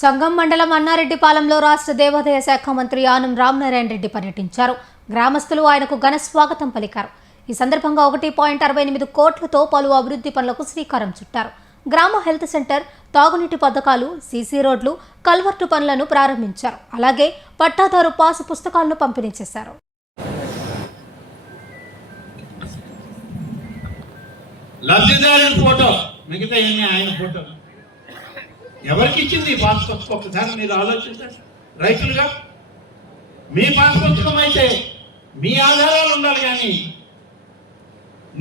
సంగం మండలం అన్నారెడ్డిపాలెంలో రాష్ట్ర దేవాదాయ శాఖ మంత్రి ఆనం రామనారాయణ రెడ్డి పర్యటించారు. గ్రామస్తులు ఆయనకు ఘన స్వాగతం పలికారు. ఈ సందర్భంగా 1.68 కోట్లతో పలు అభివృద్ధి పనులకు శ్రీకారం చుట్టారు. గ్రామ హెల్త్ సెంటర్, తాగునీటి పథకాలు, సీసీ రోడ్లు, కల్వర్టు పనులను ప్రారంభించారు. అలాగే పట్టాదారు పాసు పుస్తకాలను పంపిణీ చేశారు. లబ్ధిదారుని ఫోటో, మిగతా ఆయన ఫోటో ఎవరికి ఇచ్చింది ఈ పాస్ పుస్తకం? ఒకసారి మీరు ఆలోచించండి. రైతులుగా మీ పాస్ పుస్తకం అయితే మీ ఆధారాలు ఉండాలి, కానీ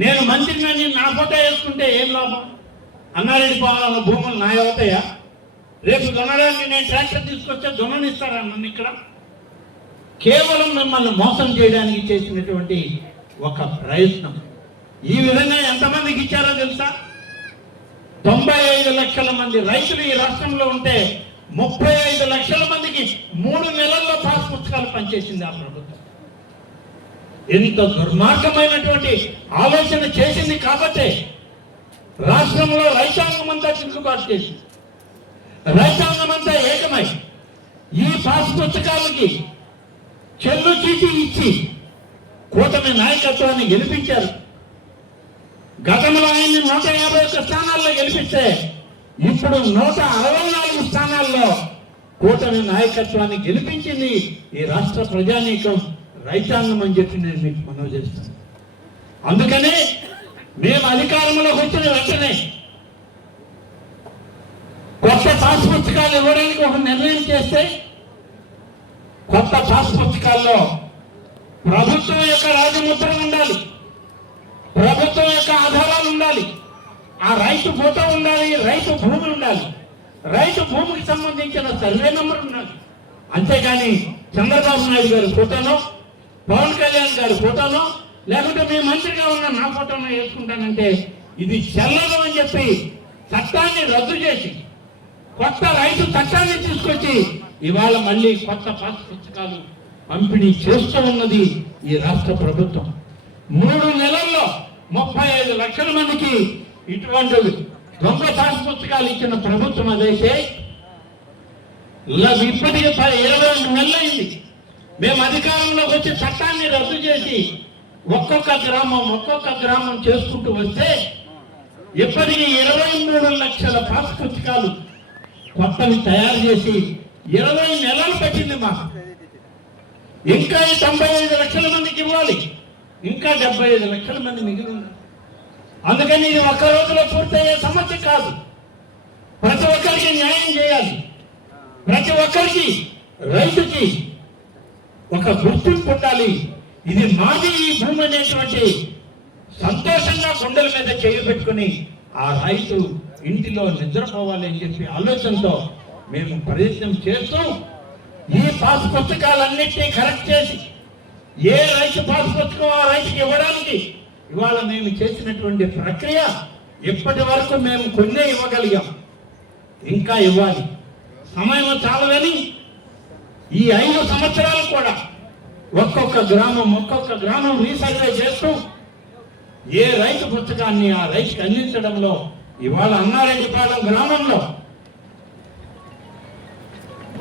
నేను మంత్రిని నా ఫోటో వేసుకుంటే ఏం లాభం? అన్నారెడ్డిపాలెంలో భూములు నా అవుతాయా? రేపు దున్నడానికి నేను ట్రాక్టర్ తీసుకొస్తే దున్ననిస్తారా నన్ను? ఇక్కడ కేవలం మిమ్మల్ని మోసం చేయడానికి చేసినటువంటి ఒక ప్రయత్నం. ఈ విధంగా ఎంతమందికి ఇచ్చారో తెలుసా? 95 లక్షల మంది రైతులు ఈ రాష్ట్రంలో ఉంటే 35 లక్షల మందికి 3 నెలల్లో పాస్ పుస్తకాలు పనిచేసింది ఆ ప్రభుత్వం. ఎంత దుర్మార్గమైనటువంటి ఆలోచన చేసింది కాబట్టి రాష్ట్రంలో రైతాంగం అంతా తిరుగుబాటు చేసింది. రైతాంగం అంతా ఏకమై ఈ పాస్ పుస్తకాలకి చెల్లు చీటి ఇచ్చి కూటమి నాయకత్వాన్ని గెలిపించారు. గతంలో ఆయన్ని 151 స్థానాల్లో గెలిపిస్తే ఇప్పుడు 164 స్థానాల్లో కూటమి నాయకత్వాన్ని గెలిపించింది ఈ రాష్ట్ర ప్రజానీకం, రైతాంగం అని చెప్పి నేను మీకు మనవి చేస్తాను. అందుకనే మేము అధికారంలోకి వచ్చిన వెంటనే కొత్త పాస్ పుస్తకాలు ఇవ్వడానికి ఒక నిర్ణయం చేస్తే, కొత్త పాస్ పుస్తకాల్లో ప్రభుత్వం యొక్క రాజముద్ర ఉండాలి, ప్రభుత్వం యొక్క ఆధారాలు ఉండాలి, ఆ రైతు ఫోటో ఉండాలి, రైతు భూమి ఉండాలి, రైతు భూమికి సంబంధించిన సర్వే నెంబర్ ఉండాలి. అంతేగాని చంద్రబాబు నాయుడు గారి ఫోటోనో, పవన్ కళ్యాణ్ గారి ఫోటోనో, లేకుంటే మీ మంత్రిగా ఉన్న నా ఫోటోనో వేసుకుంటానంటే ఇది చెల్లదు అని చెప్పి చట్టాన్ని రద్దు చేసి కొత్త రైతు చట్టాన్ని తీసుకొచ్చి ఇవాళ మళ్ళీ కొత్త పాస్ పుస్తకాలు పంపిణీ చేస్తూ ఉన్నది ఈ రాష్ట్ర ప్రభుత్వం. 3 నెలల్లో 35 లక్షల మందికి ఇటువంటి దొంగ పాస్ పుస్తకాలు ఇచ్చిన ప్రభుత్వం అదైతే, ఇప్పటికే 22 నెలలైంది మేము అధికారంలోకి వచ్చి చట్టాన్ని రద్దు చేసి ఒక్కొక్క గ్రామం చేసుకుంటూ వస్తే ఇప్పటికీ 23 లక్షల పాస్ పుస్తకాలు కొత్తవి తయారు చేసి 20 నెలలు పట్టింది మాకు. ఇంకా 95 లక్షల మందికి ఇవ్వాలి, ఇంకా 75 లక్షల మంది మిగిలి ఉన్నారు. అందుకని ఇది ఒక్క రోజులో పూర్తయ్యే సమస్య కాదు. ప్రతి ఒక్కరికి న్యాయం చేయాలి, ప్రతి ఒక్కరికి రైతుకి ఒక గుర్తింపు ఉండాలి. ఇది మాది ఈ భూమి అనేటువంటి సంతోషంగా గుండెల మీద చేయబెట్టుకుని ఆ రైతు ఇంటిలో నిద్రపోవాలి అని చెప్పి ఆలోచనతో మేము ప్రయత్నం చేస్తూ ఈ పాస్ పుస్తకాలన్నింటినీ కరెక్ట్ చేసి ఏ రైతు పాస్ పుస్తకం ఆ రైతుకి ఇవ్వడానికి ఇవాళ మేము చేసినటువంటి ప్రక్రియ ఇప్పటి వరకు మేము కొన్నే ఇవ్వగలిగాం, ఇంకా ఇవ్వాలి. సమయం చాలదని ఈ 5 సంవత్సరాలు కూడా ఒక్కొక్క గ్రామం రీసర్వే చేస్తూ ఏ రైతు పుస్తకాన్ని ఆ రైతుకి అందించడంలో ఇవాళ అన్నారెడ్డిపాలెం గ్రామంలో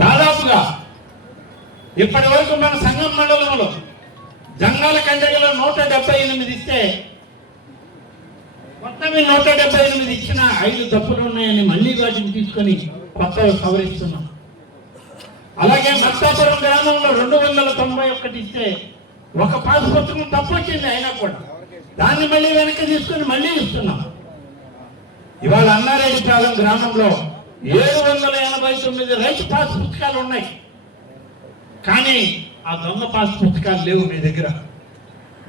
దాదాపుగా ఇప్పటి వరకు మన సంగం మండలంలో జంగాల కండగలో 178 ఇస్తే కొత్తవి 178 ఇచ్చిన 5 తప్పులు ఉన్నాయని మళ్ళీ వాటిని తీసుకొని కొత్తగా సవరిస్తున్నాం. అలాగే మత్తాపురం గ్రామంలో 291 ఇస్తే ఒక పాస్ పుస్తకం తప్పు వచ్చింది, అయినా కూడా దాన్ని మళ్ళీ వెనక్కి తీసుకొని మళ్ళీ ఇస్తున్నాం. ఇవాళ అన్నారెడ్డిపాలెం గ్రామంలో 789 రైతు పాస్ పుస్తకాలు ఉన్నాయి, కానీ ఆ దొంగ పాస్ పుస్తకాలు లేవు మీ దగ్గర.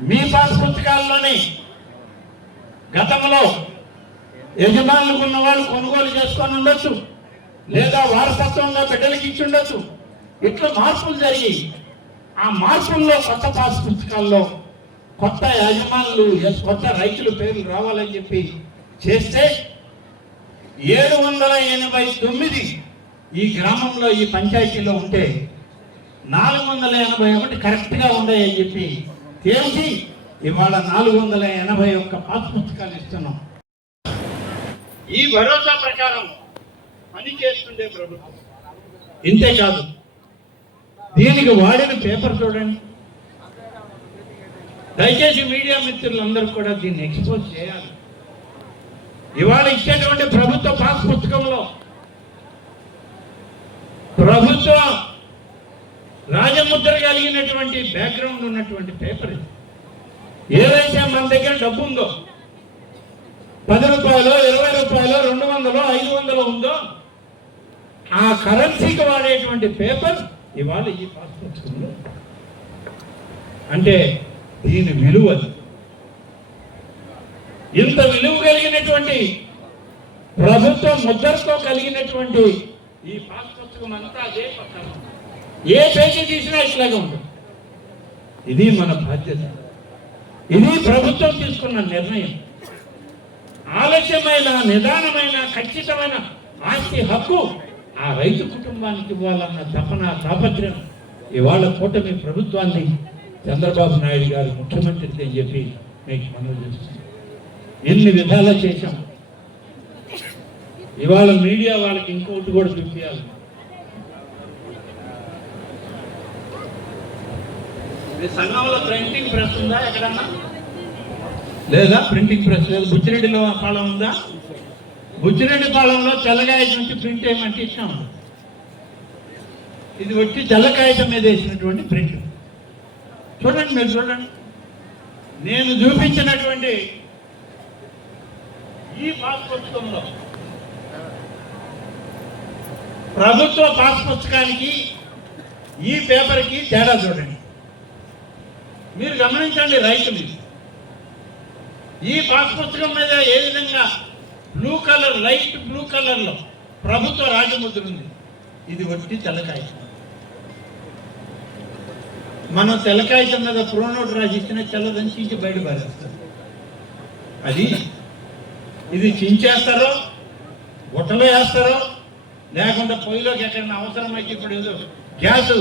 మీ పాస్ పుస్తకాల్లోనే గతంలో యజమానులకు ఉన్న వాళ్ళు కొనుగోలు చేసుకొని ఉండొచ్చు, లేదా వారసత్వంగా బిడ్డలకి ఇచ్చి ఉండొచ్చు. ఇట్లా మార్పులు జరిగి ఆ మార్పుల్లో కొత్త పాస్ పుస్తకాల్లో కొత్త యజమానులు, కొత్త రైతుల పేర్లు రావాలని చెప్పి చేస్తే 789 ఈ గ్రామంలో ఈ పంచాయతీలో ఉంటే 481 కరెక్ట్గా ఉన్నాయని చెప్పి తేల్చి ఇవాళ 481 పాస్ పుస్తకాలు ఇస్తున్నాం. ఈ భరోసా ప్రకారం పని చేస్తుండే ప్రభుత్వం ఇంతే కాదు, దీనికి వాడిన పేపర్ చూడండి. దయచేసి మీడియా మిత్రులందరూ కూడా దీన్ని ఎక్స్పోజ్ చేయాలి. ఇవాళ ఇచ్చేటువంటి ప్రభుత్వ పాస్ పుస్తకంలో ప్రభుత్వ రాజముద్ర కలిగినటువంటి బ్యాక్గ్రౌండ్ ఉన్నటువంటి పేపర్ ఇది. ఏదైతే మన దగ్గర డబ్బు ఉందో, 10 రూపాయలు, 20 రూపాయలు, 200, 500 ఉందో, ఆ కరెన్సీకి వాడేటువంటి పేపర్ ఇవాళ ఈ పాస్ పుస్తకంలో. అంటే దీని విలువ, ఇంత విలువ కలిగినటువంటి ప్రభుత్వ ముద్రతో కలిగినటువంటి ఈ పాస్ పుస్తకం అంతా అదే పక్కన ఏ పేజీ తీసినా ఇట్లాగే ఉంటుంది. ఇది మన బాధ్యత, ఇది ప్రభుత్వం తీసుకున్న నిర్ణయం. ఆలస్యమైన, నిదానమైన, ఖచ్చితమైన ఆస్తి హక్కు ఆ రైతు కుటుంబానికి ఇవ్వాలన్న తపన, తాపత్రయం ఇవాళ కూటమి ప్రభుత్వాన్ని, చంద్రబాబు నాయుడు గారు ముఖ్యమంత్రి అని చెప్పి మీకు మనవి చేస్తున్నాం. ఎన్ని విధాలా చేశాం. ఇవాళ మీడియా వాళ్ళకి ఇంకొకటి కూడా చూపించాలి. మీ సంఘంలో ప్రింటింగ్ ప్రెస్ ఉందా ఎక్కడన్నా? లేదా ప్రింటింగ్ ప్రెస్ లేదు. బుచ్చిరెడ్డిలో పాలెం ఉందా? బుచ్చిరెడ్డి పాలెంలో తెల్లకాయట నుంచి ప్రింట్ చేయమంటే ఇచ్చాము. ఇది వచ్చి తెల్లకాయటం మీద వేసినటువంటి ప్రింట్. చూడండి, మీరు చూడండి. నేను చూపించినటువంటి ఈ పాస్ పుస్తకంలో ప్రభుత్వ పాస్ పుస్తకానికి ఈ పేపర్కి తేడా చూడండి. మీరు గమనించండి రైతులు. ఈ పాస్ పుస్తకం మీద ఏ విధంగా బ్లూ కలర్, లైట్ బ్లూ కలర్లో ప్రభుత్వ రాజముద్ర ఉంది. ఇది వట్టి తెల్లకాయటం. మనం తెల్లకాయటం మీద ప్రోనోట్ రాసి ఇచ్చిన తెల్లదని చించి బయట పారేస్తారు. అది ఇది చించేస్తారో, గుట్టలో వేస్తారో, లేకుండా పొయ్యిలోకి ఎక్కడైనా అవసరమైతే, ఇప్పుడు ఏదో గ్యాస్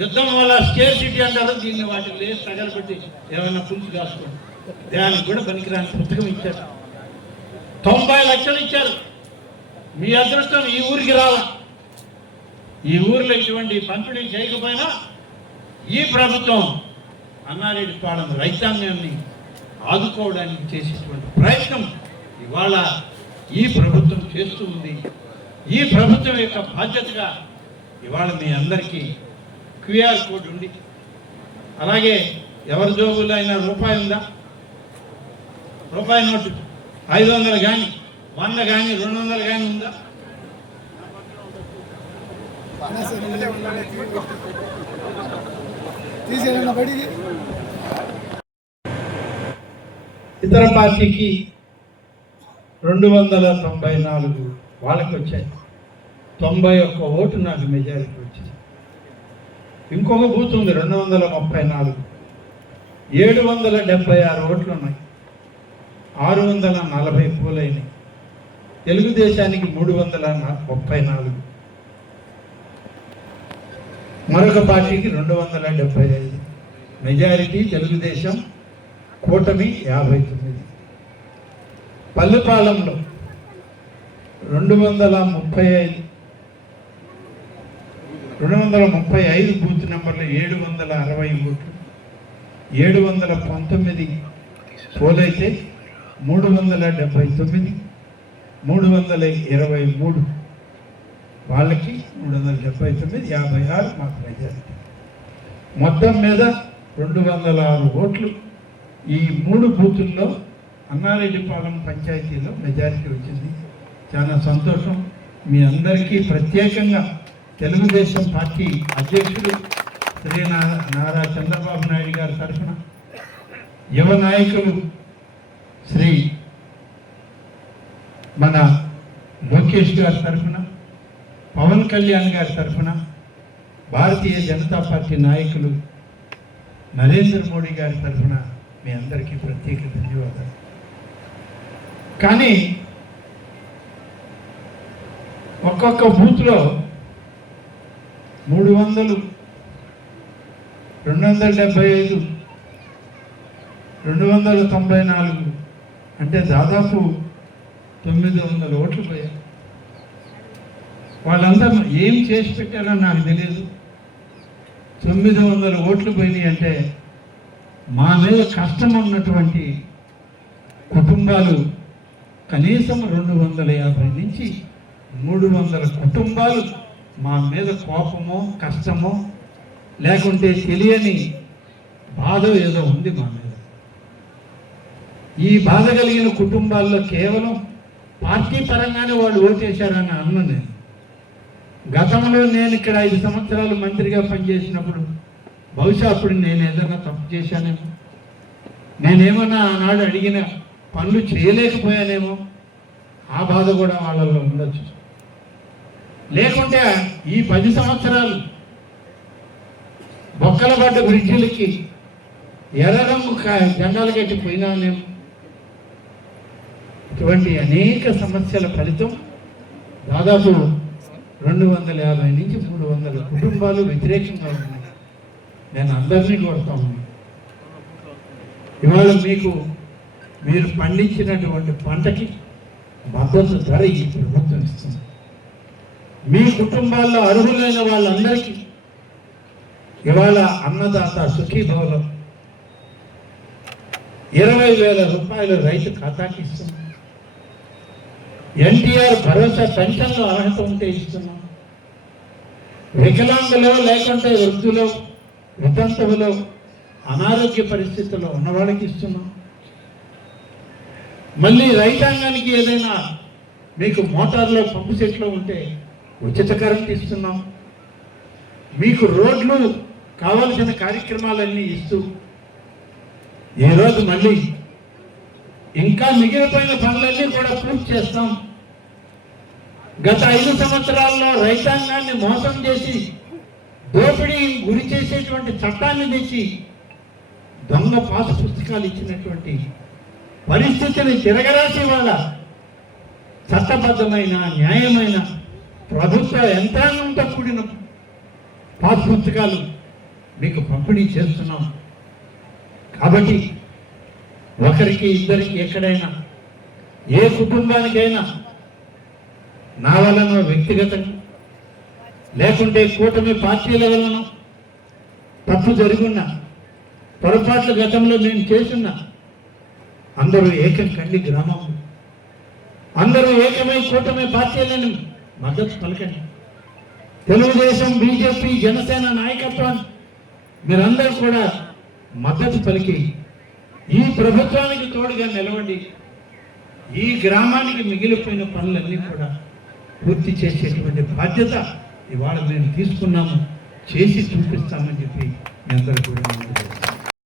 యుద్ధం వల్ల స్కేర్ సిటీ అంటారు, దీన్ని వాటికి లేసి తగలబెట్టి ఏమైనా పులుసు కాసుకోండి. దానికి కూడా పనికిరాని పుస్తకం ఇచ్చారు. 90 లక్షలు ఇచ్చారు. మీ అదృష్టం ఈ ఊరికి రావా. ఈ ఊరిలో ఇటువంటి పంపిణీ చేయకపోయినా ఈ ప్రభుత్వం అన్నారెడ్డి పాలెం రైతాంగాన్ని ఆదుకోవడానికి చేసేటువంటి ప్రయత్నం ఇవాళ ఈ ప్రభుత్వం చేస్తూ ఉంది. ఈ ప్రభుత్వం యొక్క బాధ్యతగా ఇవాళ మీ అందరికీ QR కోడ్ ఉంది. అలాగే ఎవరి జోబుల్లో అయినా రూపాయి ఉందా? రూపాయి నోటు 500 కానీ, 100 కానీ, 200 కానీ ఉందా? ఇతర పార్టీకి 294 వాళ్ళకి వచ్చాయి. 91 ఓటు నాకు మెజారిటీ వచ్చింది. ఇంకొక బూత్ ఉంది 234, 776 ఓట్లు ఉన్నాయి, 640 పోలైనాయి. తెలుగుదేశానికి 334, మరొక పార్టీకి 275. మెజారిటీ తెలుగుదేశం, కూటమి 59. పల్లెపాలెంలో 235 బూత్ నెంబర్లు 760 ఓట్లు, 719 పోలైతే 379, 323 వాళ్ళకి 379, 56 మాకు మెజారిటీ. మొత్తం మీద 206 ఓట్లు ఈ 3 బూతుల్లో అన్నారెడ్డిపాలెం పంచాయతీలో మెజారిటీ వచ్చింది. చాలా సంతోషం. మీ అందరికీ ప్రత్యేకంగా తెలుగుదేశం పార్టీ అధ్యక్షుడు శ్రీ నారా చంద్రబాబు నాయుడు గారి తరఫున, యువ నాయకులు శ్రీ మన లోకేష్ గారి తరఫున, పవన్ కళ్యాణ్ గారి తరఫున, భారతీయ జనతా పార్టీ నాయకులు నరేంద్ర మోడీ గారి తరఫున మీ అందరికీ ప్రత్యేక ధన్యవాదాలు. కానీ ఒక్కొక్క బూత్లో 300, 275, 294 అంటే దాదాపు 900 ఓట్లు పోయాయి. వాళ్ళంతా ఏం చేసి పెట్టారో నాకు తెలియదు. 900 ఓట్లు పోయినాయి అంటే మా మీద కష్టం ఉన్నటువంటి కుటుంబాలు కనీసం 250 నుంచి 300 కుటుంబాలు మా మీద కోపమో కష్టమో లేకుంటే తెలియని బాధ ఏదో ఉంది మా మీద. ఈ బాధ కలిగిన కుటుంబాల్లో కేవలం పార్టీ పరంగానే వాళ్ళు ఓటేశారని అన్న నేను. గతంలో నేను ఇక్కడ 5 సంవత్సరాలు మంత్రిగా పనిచేసినప్పుడు బహుశా అప్పుడు నేను ఏదైనా తప్పు చేశానేమో, నేనేమన్నా ఆనాడు అడిగిన పనులు చేయలేకపోయానేమో, ఆ బాధ కూడా వాళ్ళల్లో ఉండొచ్చు. లేకుంటే ఈ 10 సంవత్సరాలు బొక్కల పడ్డ బ్రిడ్జిలకి ఎర్ర రంగు జెండాలు కట్టి పోయినానేమో. ఇటువంటి అనేక సమస్యల ఫలితం దాదాపు 250 నుంచి 300 కుటుంబాలు వ్యతిరేకంగా ఉన్నాయి. నేను అందరినీ కోరుతా ఉన్నాను, ఇవాళ మీరు పండించినటువంటి పంటకి మద్దతు ధర ఈ ప్రభుత్వం ఇస్తుంది. మీ కుటుంబాల్లో అర్హులైన వాళ్ళందరికీ ఇవాళ అన్నదాత సుఖీభవలో 20,000 రూపాయలు రైతు ఖాతాకి ఇస్తున్నాం. ఎన్టీఆర్ భరోసా పెన్షన్లో అర్హత ఉంటే ఇస్తున్నాం. వికలాంగులో లేకుంటే వృద్ధులో వితంతువులో అనారోగ్య పరిస్థితుల్లో ఉన్నవాళ్ళకి ఇస్తున్నాం. మళ్ళీ రైతాంగానికి ఏదైనా మీకు మోటార్లో పంపు సెట్లో ఉంటే ఉచిత కరెంట్ ఇస్తున్నాం. మీకు రోడ్లు కావలసిన కార్యక్రమాలన్నీ ఇస్తూ ఈరోజు మళ్ళీ ఇంకా మిగిలిపోయిన పనులన్నీ కూడా పూర్తి చేస్తాం. గత 5 సంవత్సరాల్లో రైతాంగాన్ని మోసం చేసి దోపిడీ గురి చేసేటువంటి చట్టాన్ని తెచ్చి దొంగ పాసు పుస్తకాలు ఇచ్చినటువంటి పరిస్థితిని తిరగరాసి వాళ్ళ చట్టబద్ధమైన న్యాయమైన ప్రభుత్వ యంత్రాంగంతో కూడిన పాస్ పుస్తకాలు మీకు పంపిణీ చేస్తున్నాం. కాబట్టి ఒకరికి ఇద్దరికి ఎక్కడైనా ఏ కుటుంబానికైనా నా వలన వ్యక్తిగతంగా లేకుంటే కూటమి పార్టీల వలన తప్పు జరుగున్నా పొరపాట్లు గతంలో నేను చేస్తున్నా అందరూ ఏకం కండి గ్రామం అందరూ ఏకమై కూటమి పార్టీలను మద్దతు పలకండి. తెలుగుదేశం బీజేపీ జనసేన నాయకత్వాన్ని మీరందరూ కూడా మద్దతు పలికి ఈ ప్రభుత్వానికి తోడుగా నిలవండి. ఈ గ్రామానికి మిగిలిపోయిన పనులన్నీ కూడా పూర్తి చేసేటువంటి బాధ్యత ఇవాళ మేము తీసుకున్నాము, చేసి చూపిస్తామని చెప్పి మీ అందరూ కూడా